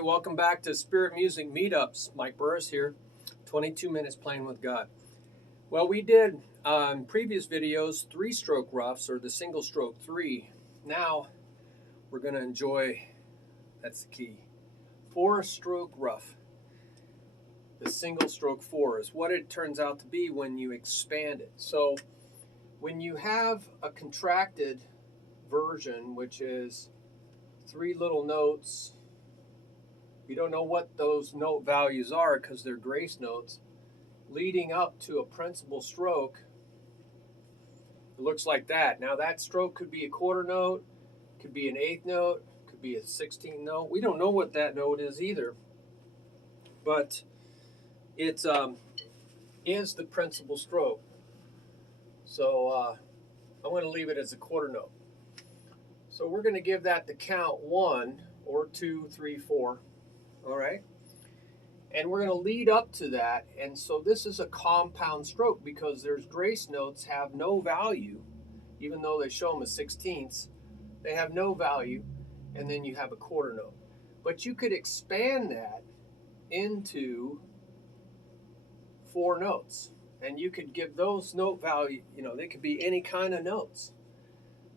Hey, welcome back to Spirit Music Meetups. Mike Burris here, 22 minutes playing with God. Well, we did in previous videos 3-stroke ruffs, or the single stroke 3. Now we're going to enjoy, that's the key, 4-stroke ruff. The single stroke 4 is what it turns out to be when you expand it. So when you have a contracted version, which is 3 little notes, we don't know what those note values are because they're grace notes, leading up to a principal stroke. It looks like that. Now that stroke could be a quarter note, could be an 8th note, could be a 16th note. We don't know what that note is either, but it is the principal stroke. So I'm going to leave it as a quarter note. So we're going to give that the count 1 or 2, 3, 4. All right. And we're going to lead up to that. And so this is a compound stroke because there's grace notes have no value, even though they show them as 16ths. They have no value. And then you have a quarter note. But you could expand that into 4 notes. And you could give those note value, they could be any kind of notes.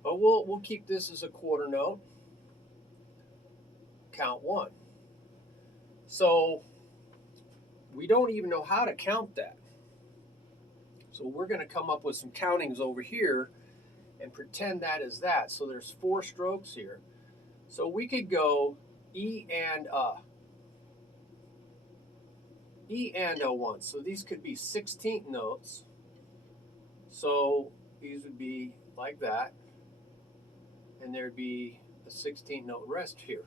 But we'll keep this as a quarter note. Count 1. So we don't even know how to count that. So we're going to come up with some countings over here and pretend that is that. So there's 4 strokes here. So we could go E and A. E and A once. So these could be 16th notes. So these would be like that. And there'd be a 16th note rest here.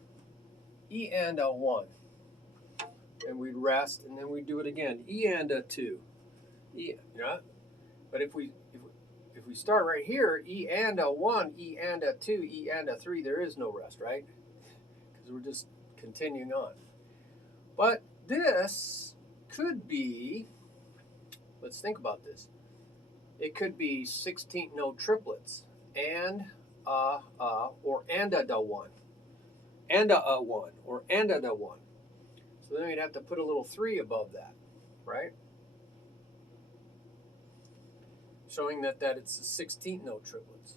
E and A 1. And we'd rest, and then we'd do it again. E and A 2. But if we start right here, E and A 1, E and A 2, E and A 3, there is no rest, right? Because we're just continuing on. But this could be, let's think about this. It could be 16th note triplets, and or and a 1, and a 1, or and a 1. So then we'd have to put a little 3 above that, right? Showing that it's the 16th note triplets.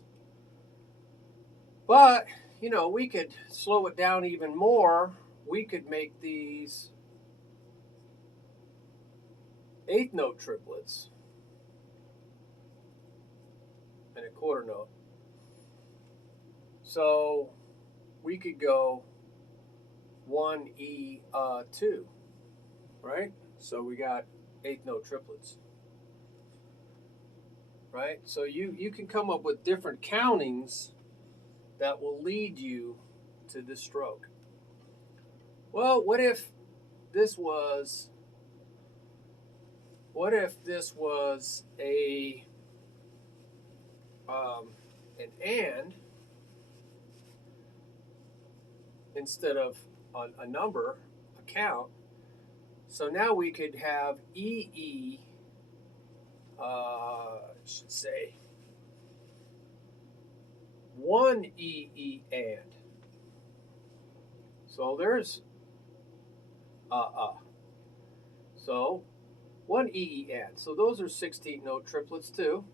But, we could slow it down even more. We could make these 8th note triplets and a quarter note. So we could go 1 E 2, right? So we got 8th note triplets, right? So you can come up with different countings that will lead you to this stroke. Well, what if this was a an and instead of a number, a count? So now we could have should say 1 E and. So there's So 1 E and. So those are 16th note triplets too,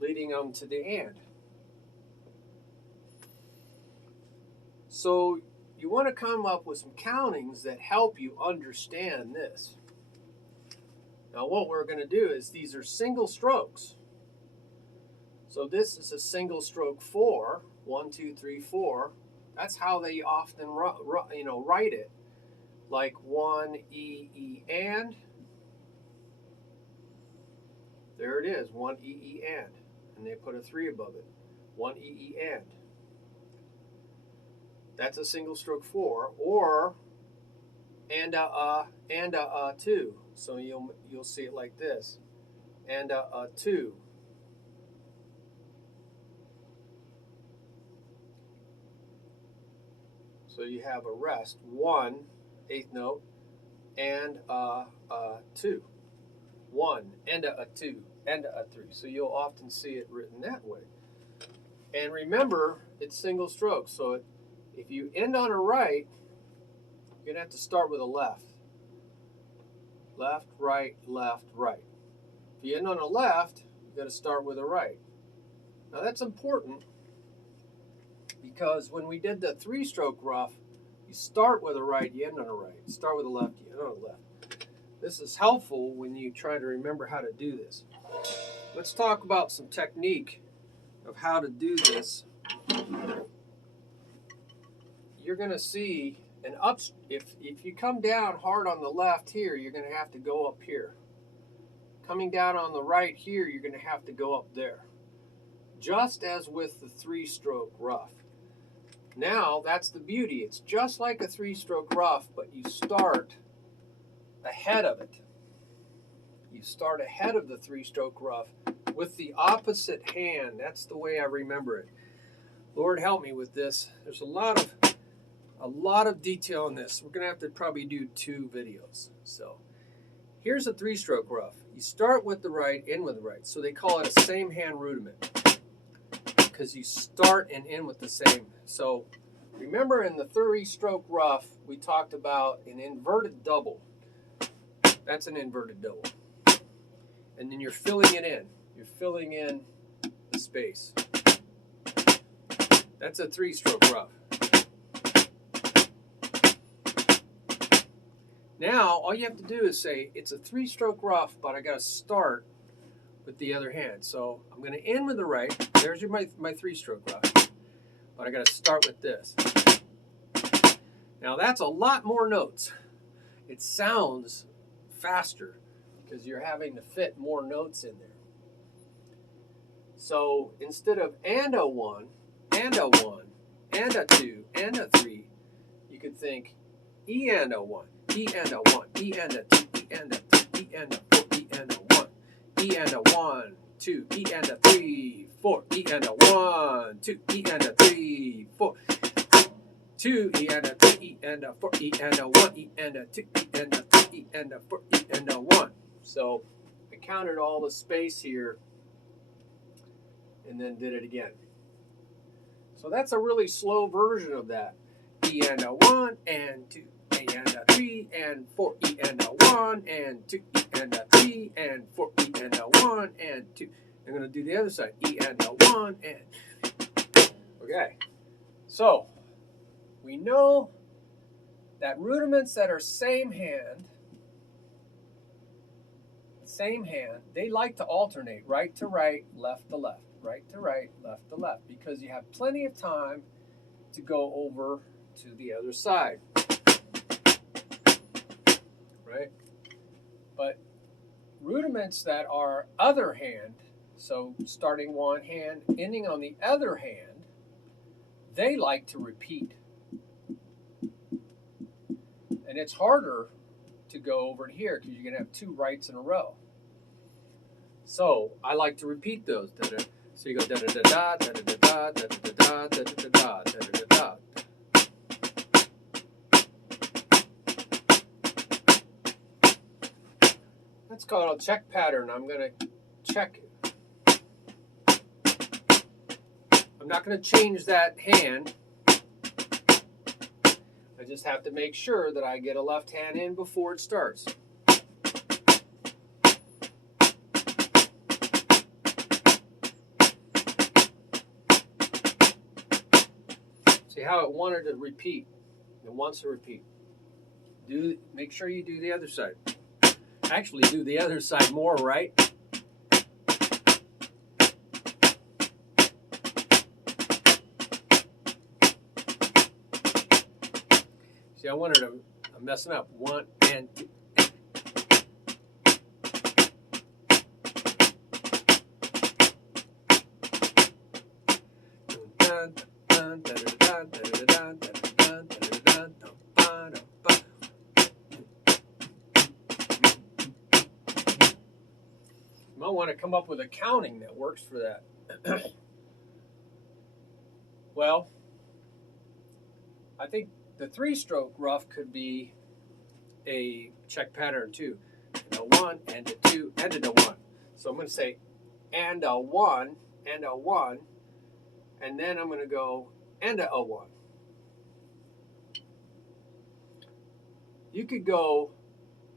leading them to the and. So you want to come up with some countings that help you understand this. Now what we're going to do is these are single strokes. So this is a single stroke 4, 1, 2, 3, 4. That's how they often write it. Like 1 E and. There it is, 1 E and. And they put a 3 above it. 1 E and. That's a single stroke 4, or and a 2. So you'll see it like this, and a 2. So you have a rest, 1 8th note, and a 2, 1 and a 2 and a 3. So you'll often see it written that way. And remember, it's single stroke. So if you end on a right, you're going to have to start with a left. Left, right, left, right. If you end on a left, you've got to start with a right. Now that's important because when we did the 3-stroke ruff, you start with a right, you end on a right. You start with a left, you end on a left. This is helpful when you try to remember how to do this. Let's talk about some technique of how to do this. You're going to see an up. If you come down hard on the left here, you're going to have to go up here. Coming down on the right here, you're going to have to go up there. Just as with the 3-stroke ruff. Now, that's the beauty. It's just like a 3-stroke ruff, but you start ahead of it. You start ahead of the 3-stroke ruff with the opposite hand. That's the way I remember it. Lord help me with this. There's a lot of detail in this. We're going to have to probably do 2 videos. So here's a 3-stroke ruff. You start with the right, end with the right. So they call it a same hand rudiment because you start and end with the same. So remember in the 3-stroke ruff, we talked about an inverted double. That's an inverted double. And then you're filling it in. You're filling in the space. That's a 3-stroke ruff. Now, all you have to do is say, it's a 3-stroke ruff, but I got to start with the other hand. So I'm going to end with the right. There's my 3-stroke ruff. But I got to start with this. Now, that's a lot more notes. It sounds faster because you're having to fit more notes in there. So instead of and a 1, and a 1, and a 2, and a 3, you could think E and a 1, E and a 1, E and a 2, E and a 3, E and a 4, E and a 1, E and a 1, 2, E and a 3, 4, E and a 1, 2, E and a 3, 4, 2, E and a 3, E and a 4, E and a 1, E and a 2, E and a 3, E and a 4, E and a 1. So I counted all the space here and then did it again. So that's a really slow version of that. E and a 1 and 2, E and a 3 and 4, E and a 1 and 2, E and a 3 and 4, E and a 1 and 2. I'm going to do the other side. E and a 1 and... Okay. So we know that rudiments that are same hand, they like to alternate right to right, left to left, right to right, left to left, because you have plenty of time to go over to the other side, right? But rudiments that are other hand, so starting one hand, ending on the other hand, they like to repeat. And it's harder to go over to here because you're going to have 2 rights in a row. So I like to repeat those. So you go da da da da da da da da da da da da da da da. That's called a check pattern. I'm going to check it. I'm not going to change that hand. I just have to make sure that I get a left hand in before it starts. See how it wanted to repeat. It wants to repeat. Make sure you do the other side. Actually, do the other side more, right? See, I wanted to. I'm messing up. 1 and 2. You might want to come up with a counting that works for that. Well, I think the 3-stroke ruff could be a check pattern too. And a 1 and a 2 and a 1. So I'm going to say and a 1 and a 1, and then I'm going to go and a 1. you could go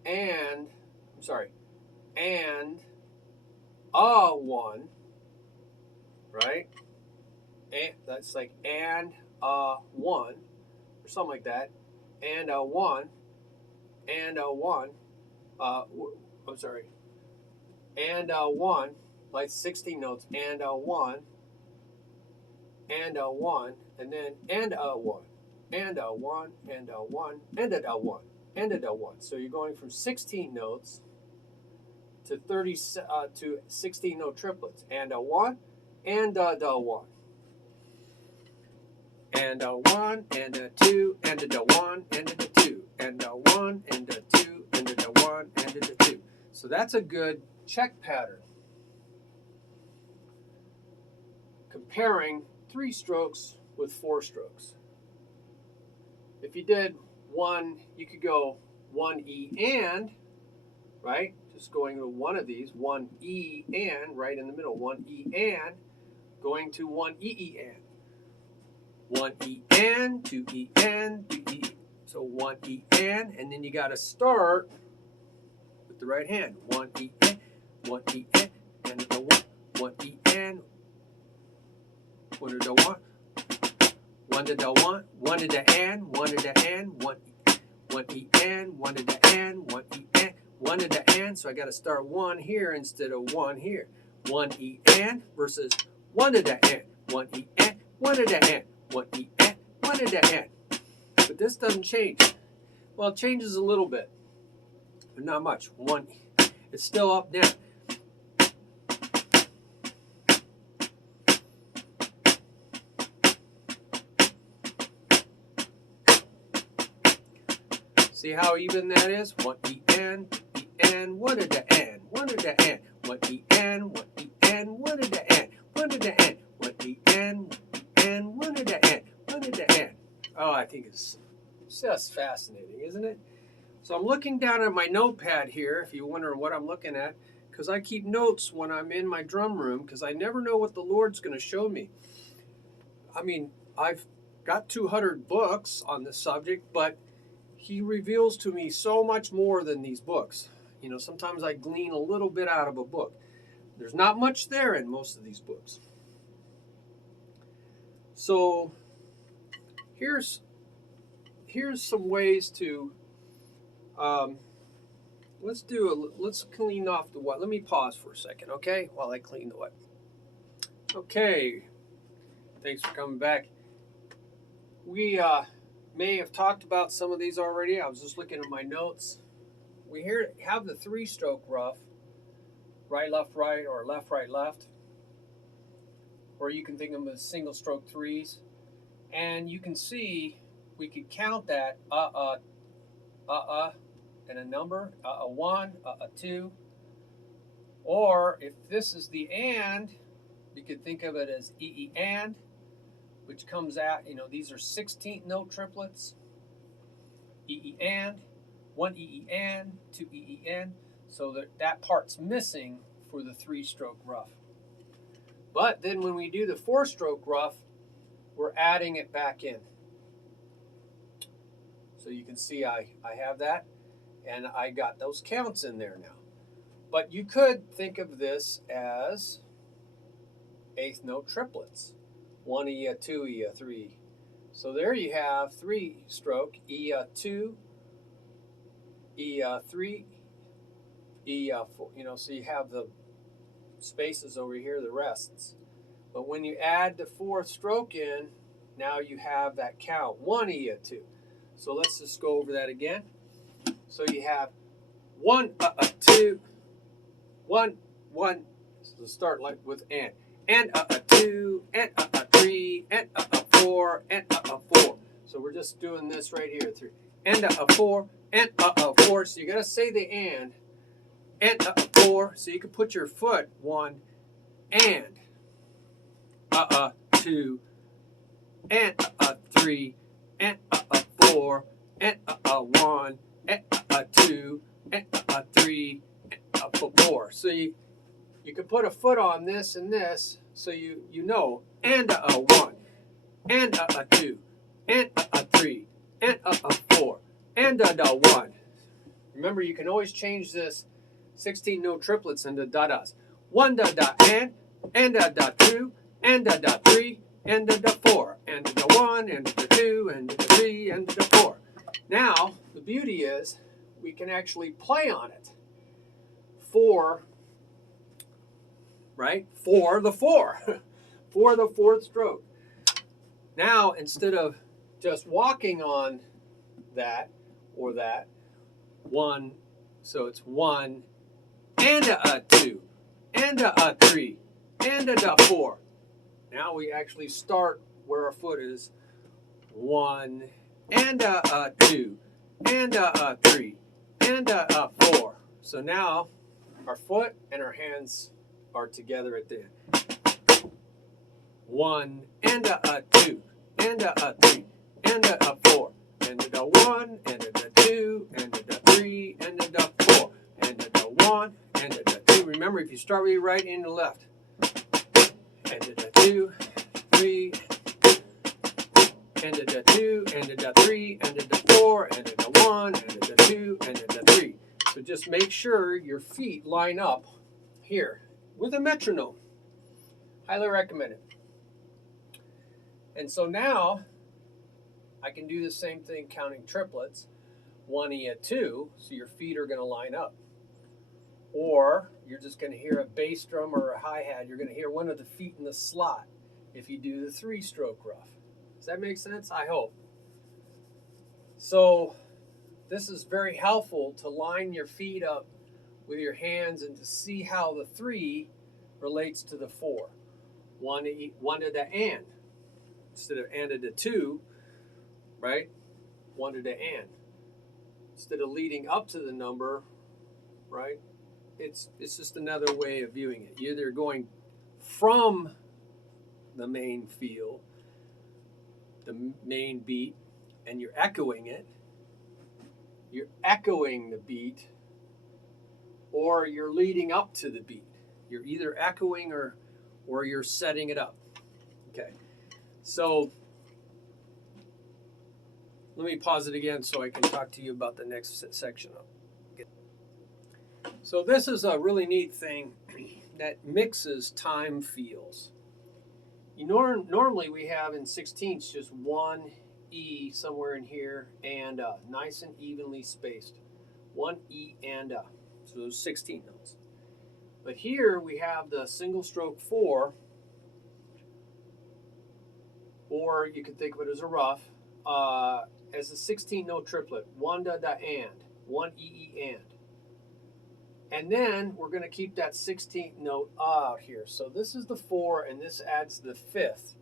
and a one, right? And that's like and a one or something like that, and a one, and a one. I'm sorry, and a one, like 16 notes, and a one, and a one, and then and a one, and a one, and a one, and a one, and a one. So you're going from 16 notes to 16 note triplets, and a one, and a one, and a one, and a two, and a one, and a two, and a one, and a two, and a one, and a two. So that's a good check pattern. Comparing 3 strokes with 4 strokes. If you did one, you could go 1E and, right? Just going to one of these, 1E and, right in the middle, 1E and, going to 1E and. 1E and, 2E and, 2E. So 1E and then you got to start with the right hand. 1E and, 1E and the 1, 1E and, 1 to the 1, 1 to the 1, 1 to the and, 1 to the and, 1 E and, 1 to the and, 1 E and, 1 to the and. So I got to start 1 here instead of 1 here. 1 E and versus 1 to the and, 1 E and, 1 to the and, 1 E and, 1 to the and. But this doesn't change. Well, it changes a little bit, but not much. 1, it's still up down. See how even that is? 1 E and, 1 to the and, 1 to the and, 1 E and, 1 E and, 1 to the and, 1 to the and, 1 E and, 1 to the and, 1 to the and. Oh, I think it's just fascinating, isn't it? So I'm looking down at my notepad here, if you're wondering what I'm looking at, because I keep notes when I'm in my drum room, because I never know what the Lord's going to show me. I mean, I've got 200 books on this subject, but He reveals to me so much more than these books. You know, sometimes I glean a little bit out of a book. There's not much there in most of these books. So here's some ways to let's clean off the what. Let me pause for a second, okay, while I clean the what. Okay, thanks for coming back. We may have talked about some of these already. I was just looking at my notes. We here have the 3-stroke Ruff, right, left, or left, right, left. Or you can think of them as single stroke 3s. And you can see we could count that and a number, 1, 2. Or if this is the and, you could think of it as E and, which comes out, you know, these are 16th note triplets. E and, 1 E and, 2 E and. So that part's missing for the 3-stroke Ruff. But then when we do the 4-stroke Ruff, we're adding it back in. So you can see I have that, and I got those counts in there now. But you could think of this as 8th note triplets. 1 E, 2 E, 3. So there you have 3-stroke E, 2, E, 3, E, 4. You know, so you have the spaces over here, the rests. But when you add the 4th stroke in, now you have that count, 1 E, 2. So let's just go over that again. So you have 1, 2, 1, 1. So start like with and 2, and 3, and 4, and 4. So we're just doing this right here, 3, and 4, and 4. So you got to say the and 4. So you can put your foot 1 and 2 and 3 and 4 and 1 and 2 and 3 and 4. So you can put a foot on this and this, so you know, and 1 and 2 and 3 and 4 and da 1. Remember, you can always change this 16 note triplets into da-das. 1 da and da 2, and da 3, and da 4, and da 1, and da 2, and da 3, and da 4. Now, the beauty is we can actually play on it for, right? For the 4, for the 4th stroke. Now, instead of just walking on that or that, 1, so it's 1 and a 2 and a 3 and a 4. Now we actually start where our foot is. 1 and a 2 and a 3 and a 4. So now our foot and our hands are together at the end. 1 and a 2 and a 3 and a 4 and a 1 and a 2 and a 3 and a 4 and a 1 and a 2. Remember, if you start with your right and your left, and a 2, 3, and a 2 and a 3 and a 4 and a 1 and a 2 and a 3. So just make sure your feet line up here with a metronome. Highly recommended. And so now I can do the same thing counting triplets. 1 and a 2, so your feet are going to line up. Or you're just going to hear a bass drum or a hi-hat. You're going to hear one of the feet in the slot if you do the 3-stroke Ruff. Does that make sense? I hope. So this is very helpful to line your feet up with your hands and to see how the 3 relates to the 4. 1 to the and. Instead of and to the 2, right? 1 to the and. Instead of leading up to the number, right? It's just another way of viewing it. You're either going from the main feel, the main beat, and you're echoing it. You're echoing the beat, or you're leading up to the beat. You're either echoing or you're setting it up. Okay. So let me pause it again so I can talk to you about the next section. So this is a really neat thing that mixes time feels. Normally we have in 16ths just one E somewhere in here and nice and evenly spaced. One E and so those 16 notes. But here we have the single stroke 4, or you could think of it as a Ruff, as a 16 note triplet. 1 da and, 1 E and. And then we're going to keep that 16th note out here. So this is the 4, and this adds the 5th.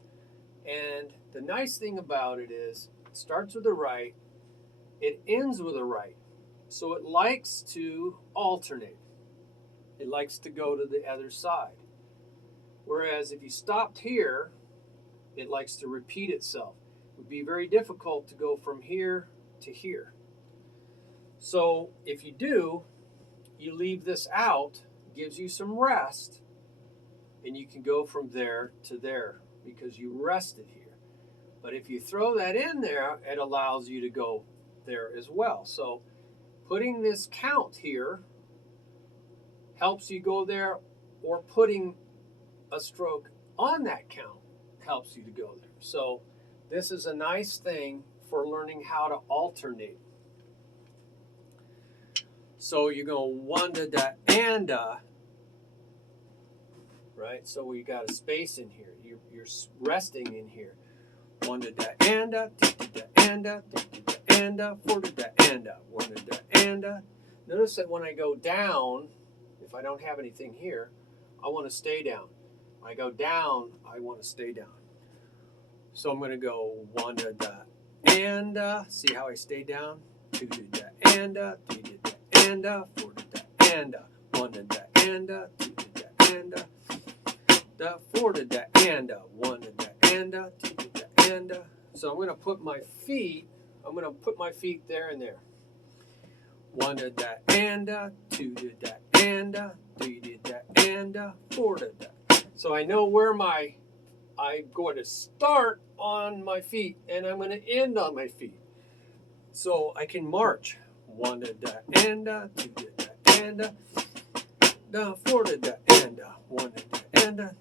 And the nice thing about it is it starts with the right, it ends with a right. So it likes to alternate. It likes to go to the other side. Whereas if you stopped here, it likes to repeat itself. It would be very difficult to go from here to here. So if you do, you leave this out, gives you some rest, and you can go from there to there because you rested here. But if you throw that in there, it allows you to go there as well. So putting this count here helps you go there, or putting a stroke on that count helps you to go there. So this is a nice thing for learning how to alternate. So you go 1 to da and right? So we got a space in here. You're resting in here. 1 to da and 2 to da and 3 to da and 4 to da and 1 to da and. Notice that when I go down, if I don't have anything here, I want to stay down. When I go down, I want to stay down. So I'm going to go 1 to da and, see how I stay down? 2 to da and, 3 to da and, 4 to da and, 1 to da and, 2 to da and, 4 to da and, 1 to da and, 2 to da and. So I'm going to put my feet there and there. 1 to da and, 2 to da and, 3 to da and, 4 to da. So I know where I'm going to start on my feet and I'm going to end on my feet. So I can march. 1 to da and 2 to da and 4 to da and 1 to da and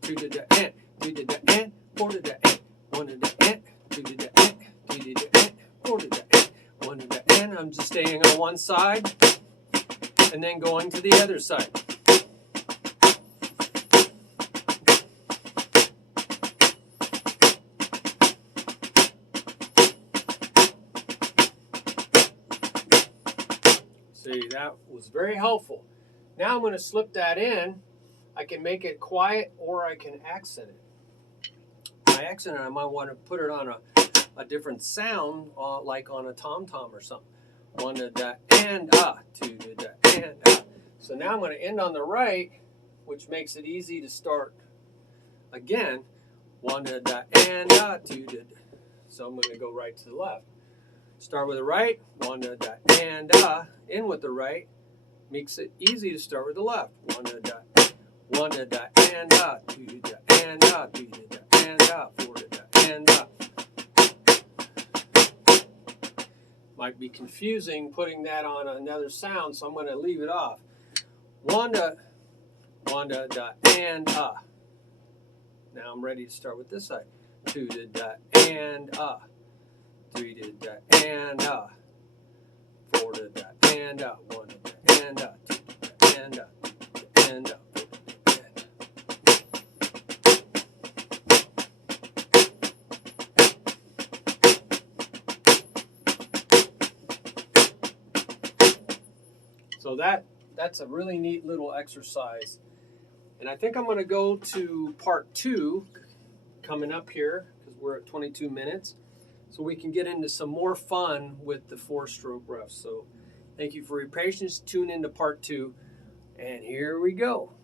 2 to da and 3 to da and 4 to da and 1 to da and 2 to da and 3 to da and 4 to da and 1 to da and. I'm just staying on one side and then going to the other side. See, that was very helpful. Now I'm going to slip that in. I can make it quiet or I can accent it. By accent it, I might want to put it on a different sound, like on a tom-tom or something. 1 to da and 2 to da and So now I'm going to end on the right, which makes it easy to start again. 1 to da and 2 to da. So I'm going to go right to the left. Start with the right, 1 to da and in with the right, makes it easy to start with the left. 1 to da and 2 to da and 3 to da and 4 to da and Might be confusing putting that on another sound, so I'm going to leave it off. 1 to da and Now I'm ready to start with this side. 2 to da and 3 to da and 4 to da and 1 to da and 2 to da and 3 to da and 4 to da and. So that's a really neat little exercise. And I think I'm going to go to part 2 coming up here because we're at 22 minutes. So we can get into some more fun with the 4-stroke Ruff. So thank you for your patience. Tune into part 2. And here we go.